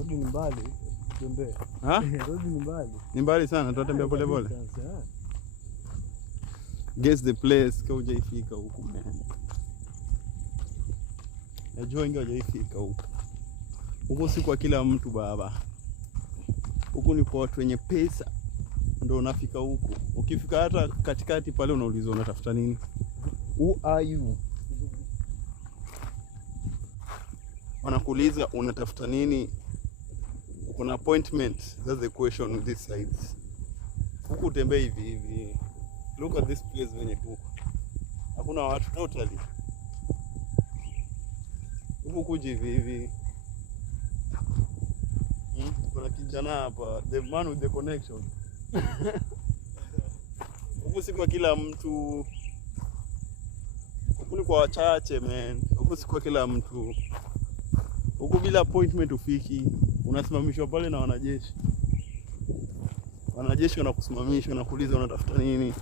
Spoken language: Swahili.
Rodi ni mbali, tembea. Rodi ni mbali. Ni mbali sana, tutatembea pole pole. Guess the place kwa hujaifika huku man. Najua wengi hawajaifika huku. Huku si kwa kila mtu baba. Huku ni kwa watu wenye pesa ndio unafika huku. Ukifika hata katikati pale unaulizwa unatafuta nini? Who are you? Wanakuuliza unatafuta nini? Kuna appointment. That's the question on this side. Huku utembea hivi hivi. Look at this place venye huku. Hakuna watu totally. Huku kuji hivi hivi. Kuna kijana hapa, the man with the connection. Huku si kwa kila mtu. Huku ni kwa wachache man. Huku si kwa kila mtu. Huku bila appointment ufiki. Unasimamishwa pale na wanajeshi. Wanajeshi wanakusimamisha, wanakuuliza unatafuta nini.